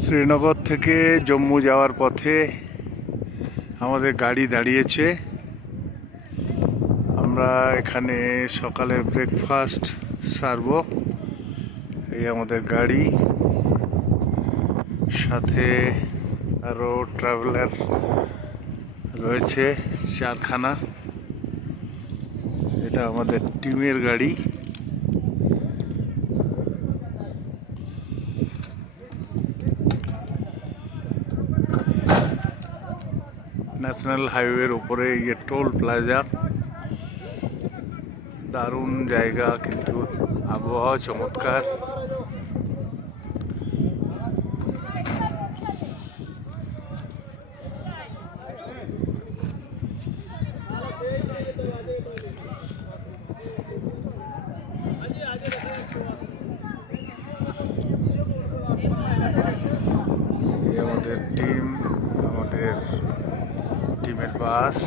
শ্রীনগর থেকে জম্মু যাওয়ার পথে আমাদের গাড়ি দাঁড়িয়েছে। আমরা এখানে সকালে ব্রেকফাস্ট সারব। এই আমাদের গাড়ি, সাথে আরও ট্রাভেলার রয়েছে চারখানা। এটা আমাদের টিমের গাড়ি। ন্যাশনাল হাইওয়ের উপরে ये টোল প্লাজা। দারুণ জায়গা, কিন্তু আবহাওয়া চমৎকার। আমাদের টিমের বাস।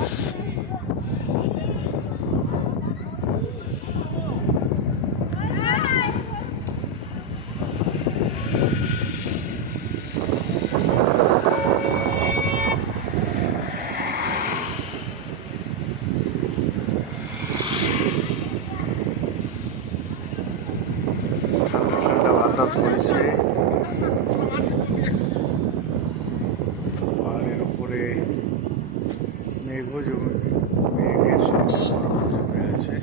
ঠান্ডা ঠান্ডা বাতাস বইছে। পাহাড়ের উপরে মেঘের সঙ্গে বরফ জমে আছে।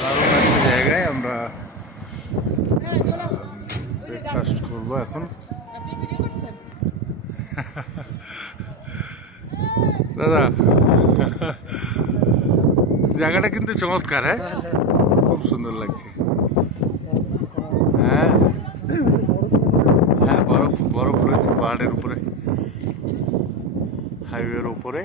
দারুণ একটা জায়গায় আমরা ব্রেকফাস্ট করবো এখন। দাদা, জায়গাটা কিন্তু চমৎকার। হ্যাঁ, খুব সুন্দর লাগছে। হ্যাঁ হ্যাঁ, বরফ বরফ রয়েছে পাহাড়ের উপরে, হাইওয়ের উপরে।